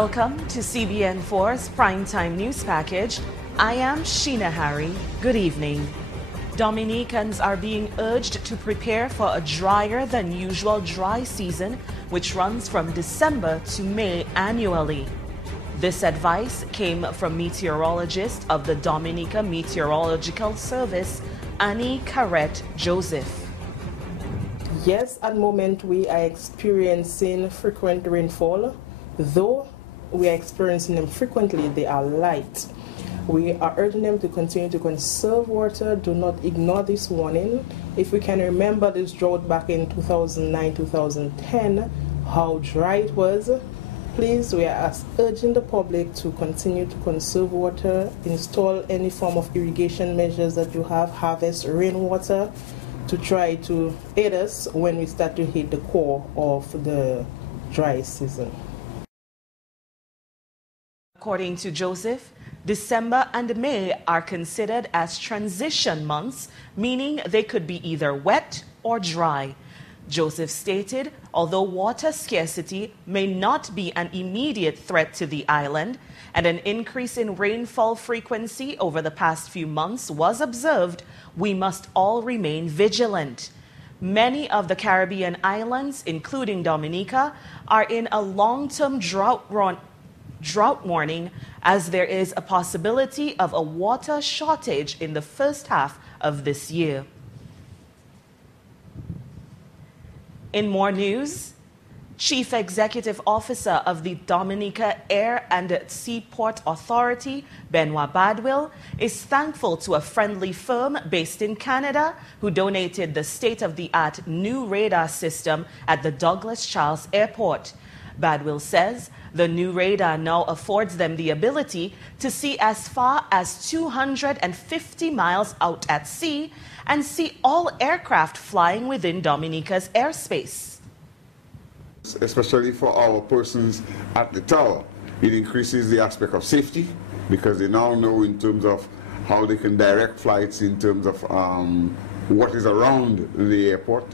Welcome to CBN4's Primetime News Package. I am Sheena Harry. Good evening. Dominicans are being urged to prepare for a drier than usual dry season, which runs from December to May annually. This advice came from meteorologist of the Dominica Meteorological Service, Annie Carrette Joseph. Yes, at the moment we are experiencing frequent rainfall. Though we are experiencing them frequently, they are light. We are urging them to continue to conserve water. Do not ignore this warning. If we can remember this drought back in 2009-2010, how dry it was, please, we are urging the public to continue to conserve water, install any form of irrigation measures that you have, harvest rainwater to try to aid us when we start to hit the core of the dry season. According to Joseph, December and May are considered as transition months, meaning they could be either wet or dry. Joseph stated, although water scarcity may not be an immediate threat to the island, and an increase in rainfall frequency over the past few months was observed, we must all remain vigilant. Many of the Caribbean islands, including Dominica, are in a long-term drought warning, as there is a possibility of a water shortage in the first half of this year. In more news, Chief Executive Officer of the Dominica Air and Seaport Authority, Benoit Badwill, is thankful to a friendly firm based in Canada who donated the state-of-the-art new radar system at the Douglas Charles Airport. Badwill says the new radar now affords them the ability to see as far as 250 miles out at sea and see all aircraft flying within Dominica's airspace. Especially for our persons at the tower, it increases the aspect of safety because they now know in terms of how they can direct flights in terms of what is around the airport.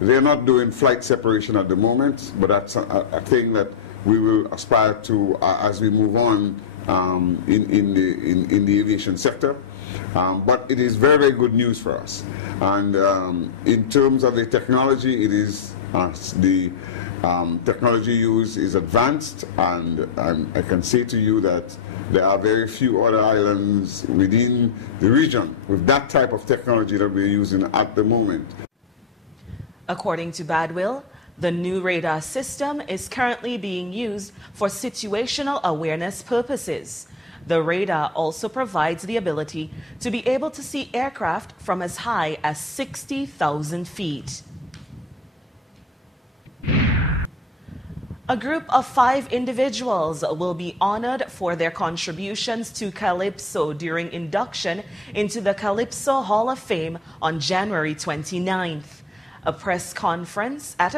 They're not doing flight separation at the moment, but that's a thing that we will aspire to as we move on in the aviation sector. But it is very, very good news for us. And in terms of the technology, it is the technology used is advanced, and I can say to you that there are very few other islands within the region with that type of technology that we're using at the moment. According to Badwill, the new radar system is currently being used for situational awareness purposes. The radar also provides the ability to be able to see aircraft from as high as 60,000 feet. A group of 5 individuals will be honored for their contributions to Calypso during induction into the Calypso Hall of Fame on January 29th. At a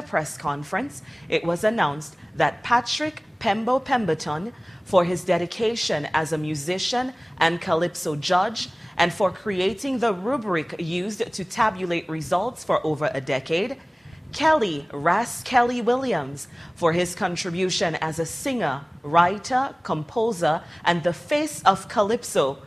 press conference, it was announced that Patrick Pemberton, for his dedication as a musician and Calypso judge, and for creating the rubric used to tabulate results for over a decade, Kelly Williams, for his contribution as a singer, writer, composer, and the face of Calypso,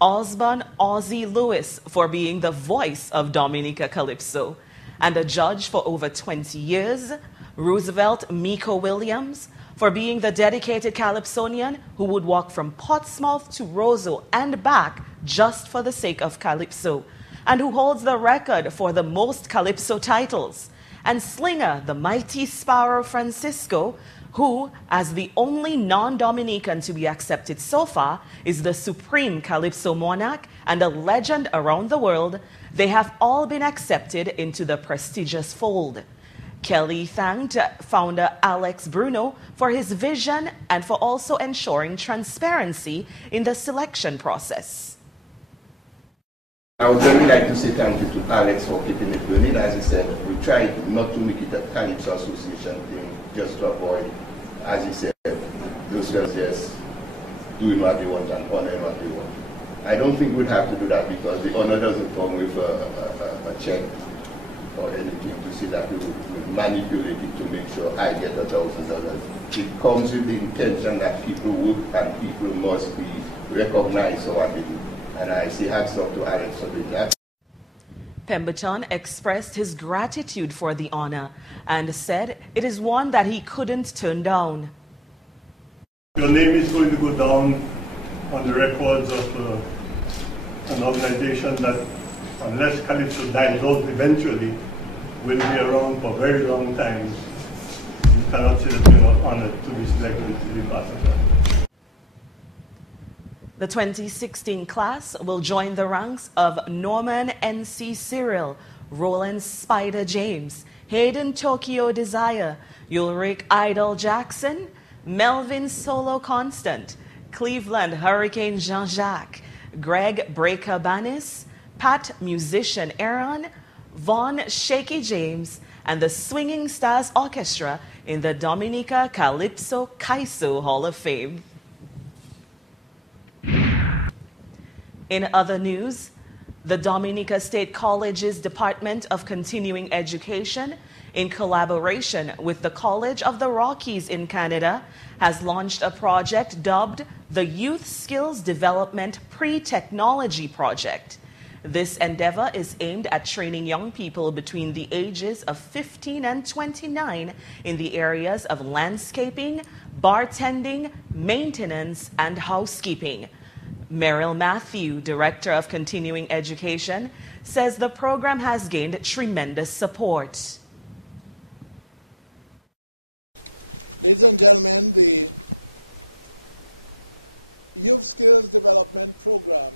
Osborne Ozzie Lewis, for being the voice of Dominica Calypso, and a judge for over 20 years, Roosevelt Miko Williams, for being the dedicated Calypsonian who would walk from Portsmouth to Roseau and back just for the sake of Calypso, and who holds the record for the most Calypso titles, and Slinger, the mighty Sparrow Francisco, who, as the only non-Dominican to be accepted so far, is the supreme Calypso monarch and a legend around the world. They have all been accepted into the prestigious fold. Kelly thanked founder Alex Bruno for his vision and for also ensuring transparency in the selection process. I would really like to say thank you to Alex for keeping it going. As he said, we tried not to make it a Calypso Association thing, just to avoid, as he said, those guys just doing what they want and honoring what they want. I don't think we'd have to do that because the honor doesn't come with a check. or anything to see that we manipulate it to make sure I get $1,000. It comes with the intention that people would and people must be recognized for what they do. And I say hats off to Alex for doing that. Pemberton expressed his gratitude for the honor and said it is one that he couldn't turn down. Your name is going to go down on the records of an organization that, unless Calypso dies out eventually, will be around for a very long time. You cannot say that you're not honored to be selected to be part of that. The 2016 class will join the ranks of Norman N.C. Cyril, Roland Spider James, Hayden Tokyo Desire, Ulrich Idol Jackson, Melvin Solo Constant, Cleveland Hurricane Jean-Jacques, Greg Breaker Banis, Pat Musician Aaron, Vaughn Shaky James, and the Swinging Stars Orchestra in the Dominica Calypso Kaiso Hall of Fame. In other news, the Dominica State College's Department of Continuing Education, in collaboration with the College of the Rockies in Canada, has launched a project dubbed the Youth Skills Development Pre-Technology Project. This endeavor is aimed at training young people between the ages of 15 and 29 in the areas of landscaping, bartending, maintenance, and housekeeping. Meryl Matthew, Director of Continuing Education, says the program has gained tremendous support. Ladies and gentlemen, the Youth Skills Development Program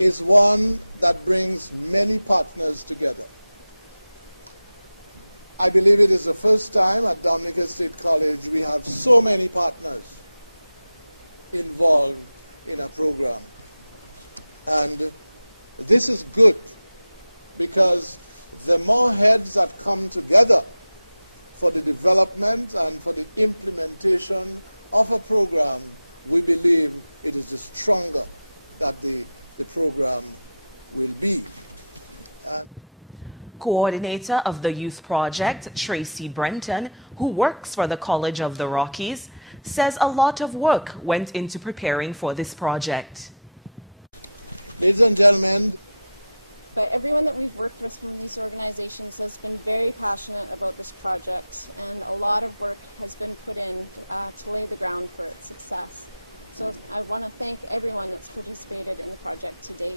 is one that brings many partners together. I believe it is the first time at Dominica State College we have so many partners involved in a program. And this is good because the more heads that come together for the development and for the implementation of a program, we believe it is the stronger that the program will be. Coordinator of the Youth Project, Tracy Brenton, who works for the College of the Rockies, says a lot of work went into preparing for this project. Ladies and gentlemen, I know that we've worked with these organizations and has been very passionate about this project, and a lot of work has been put in to lay the groundwork for success. So I want to thank everyone that's participated in this project today.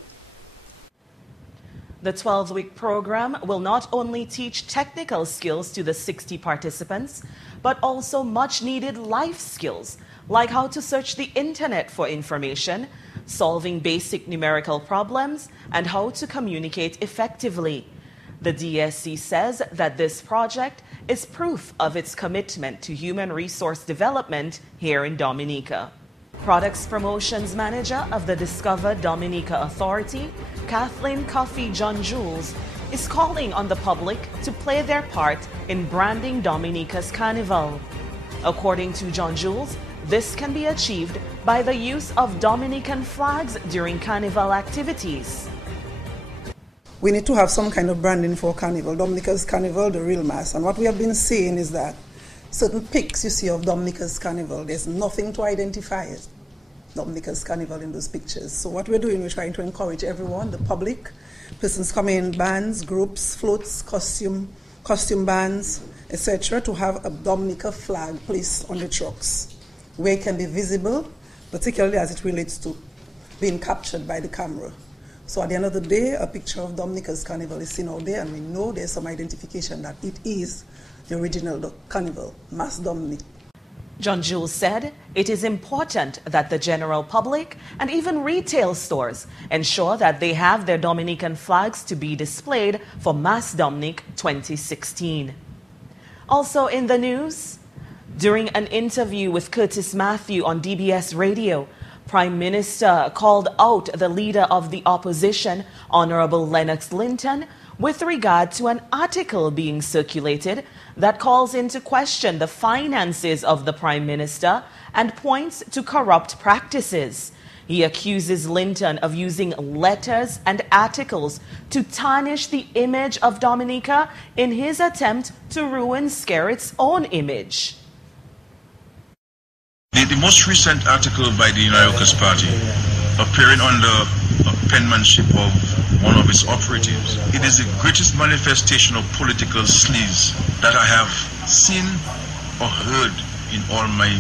The 12-week program will not only teach technical skills to the 60 participants, but also much-needed life skills, like how to search the internet for information, solving basic numerical problems, and how to communicate effectively. The DSC says that this project is proof of its commitment to human resource development here in Dominica. Products Promotions Manager of the Discover Dominica Authority, Kathleen Coffey John Jules, is calling on the public to play their part in branding Dominica's Carnival. According to John Jules, this can be achieved by the use of Dominican flags during Carnival activities. We need to have some kind of branding for Carnival. Dominica's Carnival, the real mass. And what we have been seeing is that certain pics you see of Dominica's Carnival, there's nothing to identify it. Dominica's Carnival in those pictures. So what we're doing, we're trying to encourage everyone, the public, persons coming in, bands, groups, floats, costume bands, etc., to have a Dominica flag placed on the trucks where it can be visible, particularly as it relates to being captured by the camera. So at the end of the day, a picture of Dominica's Carnival is seen out there, and we know there's some identification that it is the original Carnival, Mass Dominic. John Jules said it is important that the general public and even retail stores ensure that they have their Dominican flags to be displayed for Mass Dominic 2016. Also in the news, during an interview with Curtis Matthew on DBS Radio, Prime Minister called out the leader of the opposition, Honorable Lennox Linton, with regard to an article being circulated that calls into question the finances of the Prime Minister and points to corrupt practices. He accuses Linton of using letters and articles to tarnish the image of Dominica in his attempt to ruin Skerritt's own image. The most recent article by the United Workers' Party, appearing under a penmanship of one of its operatives, it is the greatest manifestation of political sleaze that I have seen or heard in all my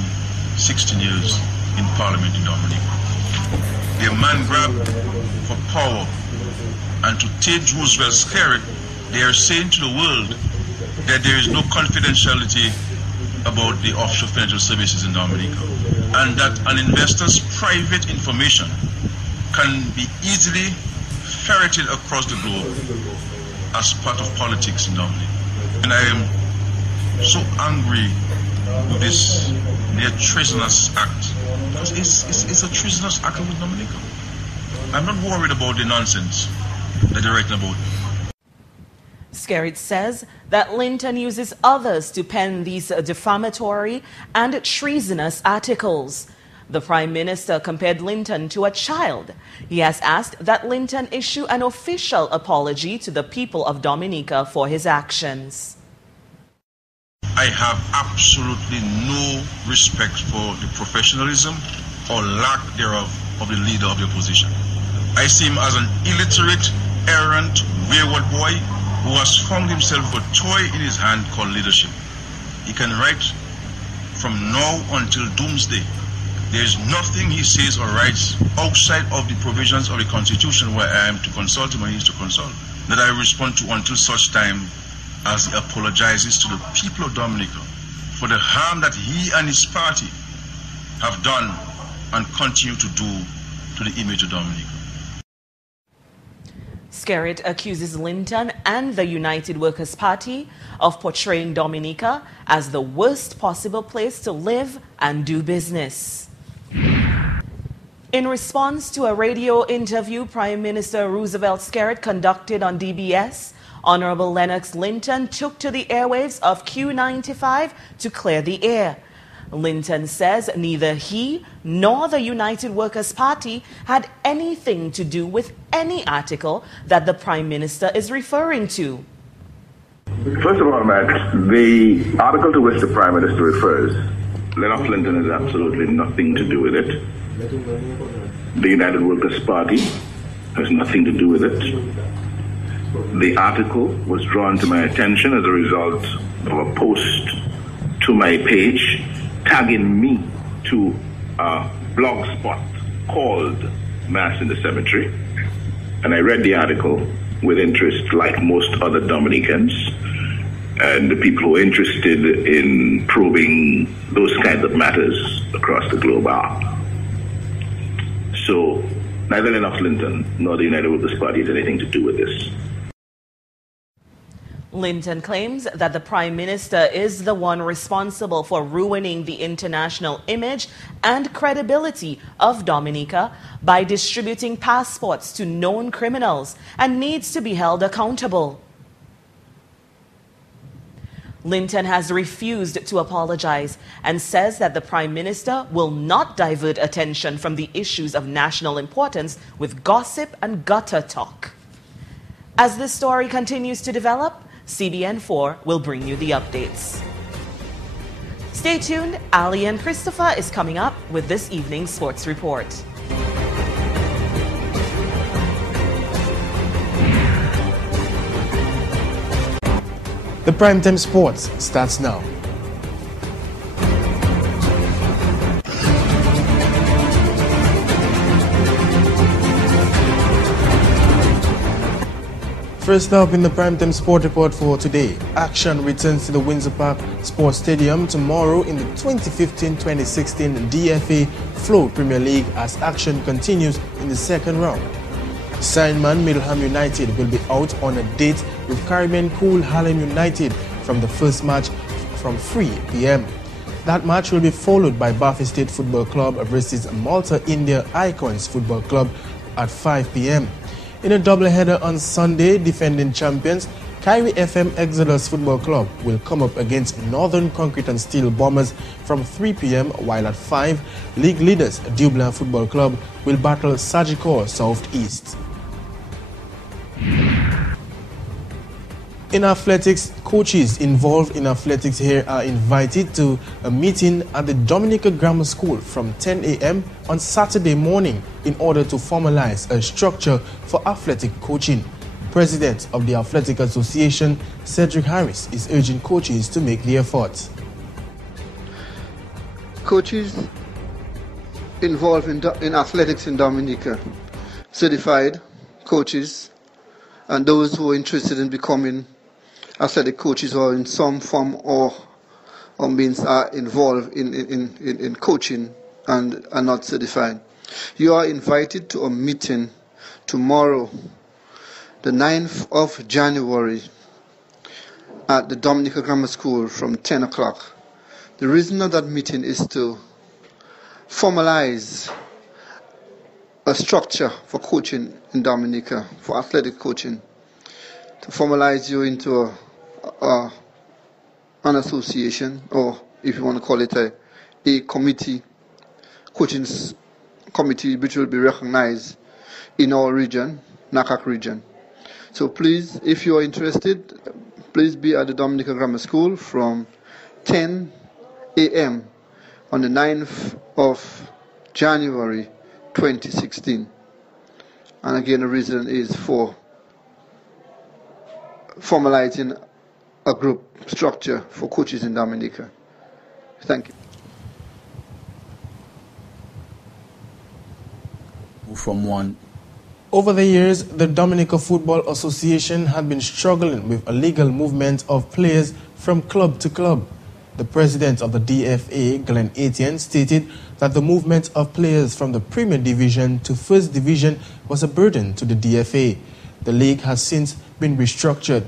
16 years in Parliament in Dominica. Their man grab for power, and to take Roosevelt Skerritt, they are saying to the world that there is no confidentiality about the offshore financial services in Dominica, and that an investor's private information can be easily ferreted across the globe as part of politics in Dominica. And I am so angry with this near treasonous act. It's a treasonous act with Dominica. I'm not worried about the nonsense that they're writing about. Skerritt says that Linton uses others to pen these defamatory and treasonous articles. The Prime Minister compared Linton to a child. He has asked that Linton issue an official apology to the people of Dominica for his actions. I have absolutely no respect for the professionalism or lack thereof of the leader of the opposition. I see him as an illiterate, errant, wayward boy who has found himself a toy in his hand called leadership. He can write from now until doomsday. There is nothing he says or writes outside of the provisions of the Constitution where I am to consult him and he is to consult, that I respond to until such time as he apologizes to the people of Dominica for the harm that he and his party have done and continue to do to the image of Dominica. Skerritt accuses Linton and the United Workers' Party of portraying Dominica as the worst possible place to live and do business. In response to a radio interview Prime Minister Roosevelt Skerritt conducted on DBS, Honorable Lennox Linton took to the airwaves of Q95 to clear the air. Linton says neither he nor the United Workers' Party had anything to do with any article that the Prime Minister is referring to. First of all, Matt, the article to which the Prime Minister refers, Lennox Linton has absolutely nothing to do with it. The United Workers' Party has nothing to do with it. The article was drawn to my attention as a result of a post to my page tagging me to a blog spot called Mass in the Cemetery. And I read the article with interest, like most other Dominicans and the people who are interested in probing those kinds of matters across the globe are. So neither Lennox Linton nor the United Workers' Party has anything to do with this. Linton claims that the Prime Minister is the one responsible for ruining the international image and credibility of Dominica by distributing passports to known criminals and needs to be held accountable. Linton has refused to apologize and says that the Prime Minister will not divert attention from the issues of national importance with gossip and gutter talk. As this story continues to develop, CBN4 will bring you the updates. Stay tuned. Ali and Christopher is coming up with this evening's sports report. The Primetime Sports starts now. First up in the Primetime Sport Report for today, action returns to the Windsor Park Sports Stadium tomorrow in the 2015-2016 DFA Flow Premier League as action continues in the second round. Signman Middleham United will be out on a date with Caribbean Cool Harlem United from the first match from 3 p.m. That match will be followed by Bath State Football Club versus Malta India Icons Football Club at 5 p.m. In a doubleheader on Sunday, defending champions Kyrie FM Exodus Football Club will come up against Northern Concrete and Steel Bombers from 3 p.m. while at 5, league leaders Dublin Football Club will battle Sagicor Southeast. In athletics, coaches involved in athletics here are invited to a meeting at the Dominica Grammar School from 10 a.m. on Saturday morning in order to formalize a structure for athletic coaching. President of the Athletic Association, Cedric Harris, is urging coaches to make the effort. Coaches involved in athletics in Dominica, certified coaches, and those who are interested in becoming athletic coaches or in some form or means are involved in coaching and are not certified. You are invited to a meeting tomorrow, the 9th of January, at the Dominica Grammar School from 10 o'clock. The reason of that meeting is to formalize a structure for coaching in Dominica, for athletic coaching, to formalize you into an association, or if you want to call it a committee, coaching committee, which will be recognized in our region, NACAC region. So please, if you are interested, please be at the Dominica Grammar School from 10 a.m. on the 9th of January 2016. And again, the reason is for formalizing a group structure for coaches in Dominica. Thank you. From one. Over the years, the Dominica Football Association had been struggling with a legal movement of players from club to club. The president of the DFA, Glenn Etienne, stated that the movement of players from the Premier Division to First Division was a burden to the DFA. The league has since been restructured.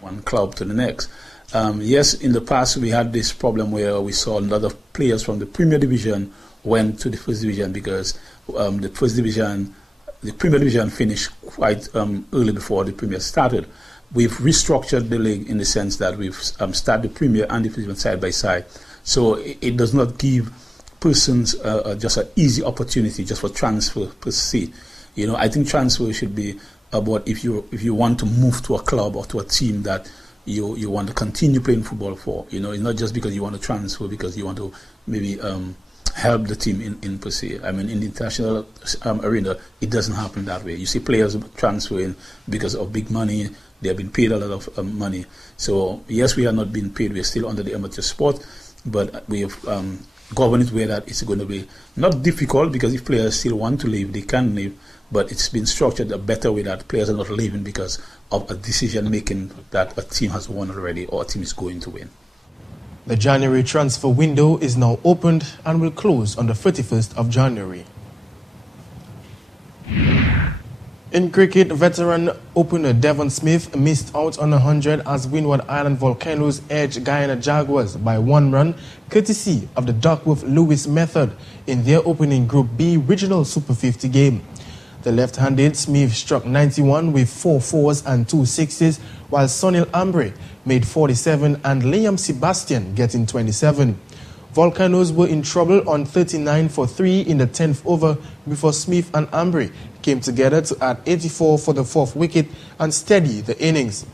One club to the next. Yes, in the past we had this problem where we saw a lot of players from the Premier Division went to the First Division because the Premier Division finished quite early before the Premier started. We've restructured the league in the sense that we've started the Premier and the First Division side by side. So it does not give persons just an easy opportunity just for transfer per se. You know, I think transfer should be about if you want to move to a club or to a team that you want to continue playing football for. You know, it's not just because you want to transfer because you want to maybe help the team in per se. I mean, in the international arena, it doesn't happen that way. You see players transferring because of big money. They have been paid a lot of money. So yes, we are not being paid. We are still under the amateur sport, but we have governed it where that it's going to be not difficult, because if players still want to leave, they can leave. But it's been structured a better way that players are not leaving because of a decision making that a team has won already or a team is going to win. The January transfer window is now opened and will close on the 31st of January. In cricket, veteran opener Devon Smith missed out on 100 as Windward Island Volcanoes edged Guyana Jaguars by 1 run, courtesy of the Duckworth-Lewis method in their opening Group B Regional Super 50 game. The left-handed Smith struck 91 with 4 fours and 2 sixes, while Sunil Ambre made 47 and Liam Sebastian getting 27. Volcanoes were in trouble on 39 for 3 in the 10th over before Smith and Ambre came together to add 84 for the 4th wicket and steady the innings.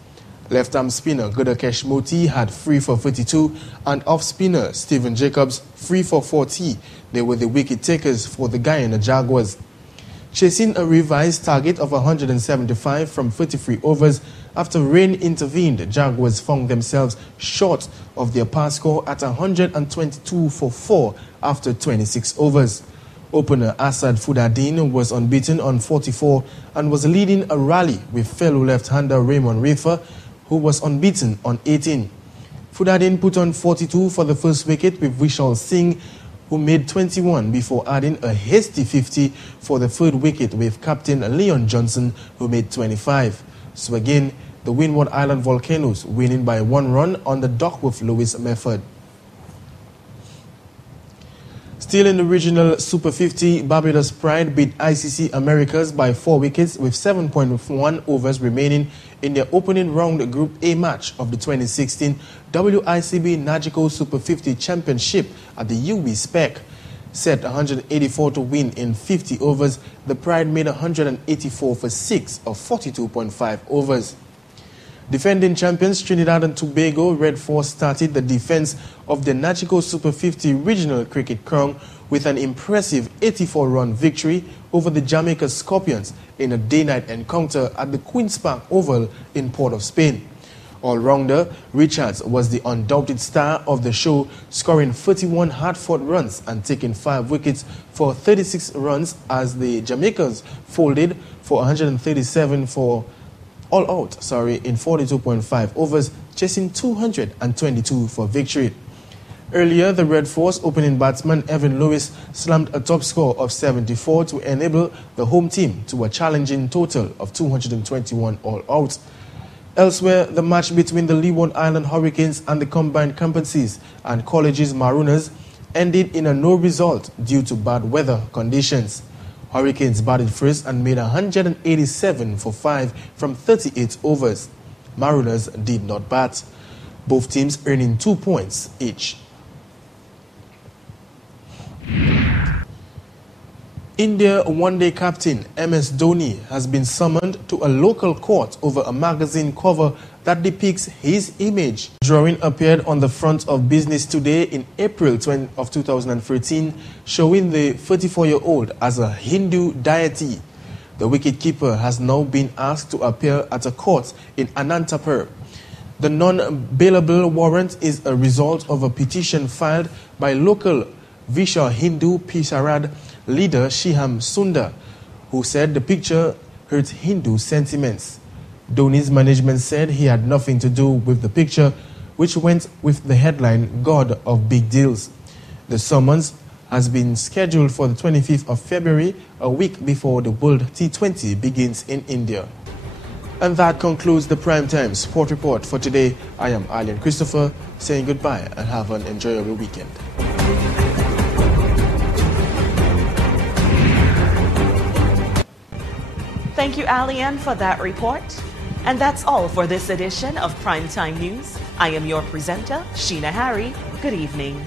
Left-arm spinner Gudakesh Moti had 3 for 32 and off-spinner Stephen Jacobs 3 for 40. They were the wicket takers for the Guyana Jaguars. Chasing a revised target of 175 from 33 overs, after rain intervened, the Jaguars found themselves short of their pass score at 122 for 4 after 26 overs. Opener Asad Fudadin was unbeaten on 44 and was leading a rally with fellow left-hander Raymond Rafer, who was unbeaten on 18. Fudadin put on 42 for the first wicket with Vishal Singh, who made 21 before adding a hasty 50 for the 3rd wicket with captain Leon Johnson, who made 25. So again, the Windward Island Volcanoes winning by 1 run on the Duckworth-Lewis method. Still in the regional Super 50, Barbados Pride beat ICC Americas by 4 wickets with 7.1 overs remaining in their opening round Group A match of the 2016 WICB Nagico Super 50 Championship at the UB Spec. Set 184 to win in 50 overs, the Pride made 184 for 6 of 42.5 overs. Defending champions Trinidad and Tobago Red Force started the defense of the Nagico Super 50 Regional Cricket Crown with an impressive 84-run victory over the Jamaica Scorpions in a day-night encounter at the Queen's Park Oval in Port of Spain. All-rounder Richards was the undoubted star of the show, scoring 31 hard-fought runs and taking 5 wickets for 36 runs as the Jamaicans folded for 137 for all out, in 42.5 overs, chasing 222 for victory. Earlier, the Red Force opening batsman Evan Lewis slammed a top score of 74 to enable the home team to a challenging total of 221 all out. Elsewhere, the match between the Leeward Island Hurricanes and the Combined Compasses and Colleges Marooners ended in a no result due to bad weather conditions. Hurricanes batted first and made 187 for 5 from 38 overs. Marooners did not bat. Both teams earning 2 points each. India one-day captain MS Dhoni has been summoned to a local court over a magazine cover that depicts his image. The drawing appeared on the front of Business Today in April of 2013, showing the 34-year-old as a Hindu deity. The wicketkeeper has now been asked to appear at a court in Anantapur. The non-bailable warrant is a result of a petition filed by local Vishwa Hindu Pisarad leader Shiham Sundar, who said the picture hurt Hindu sentiments. Dhoni's management said he had nothing to do with the picture, which went with the headline, God of Big Deals. The summons has been scheduled for the 25th of February, a week before the World T20 begins in India. And that concludes the Primetime Sport Report for today. I am Alien Christopher, saying goodbye and have an enjoyable weekend. Thank you, Alien, for that report. And that's all for this edition of Primetime News. I am your presenter, Sheena Harry. Good evening.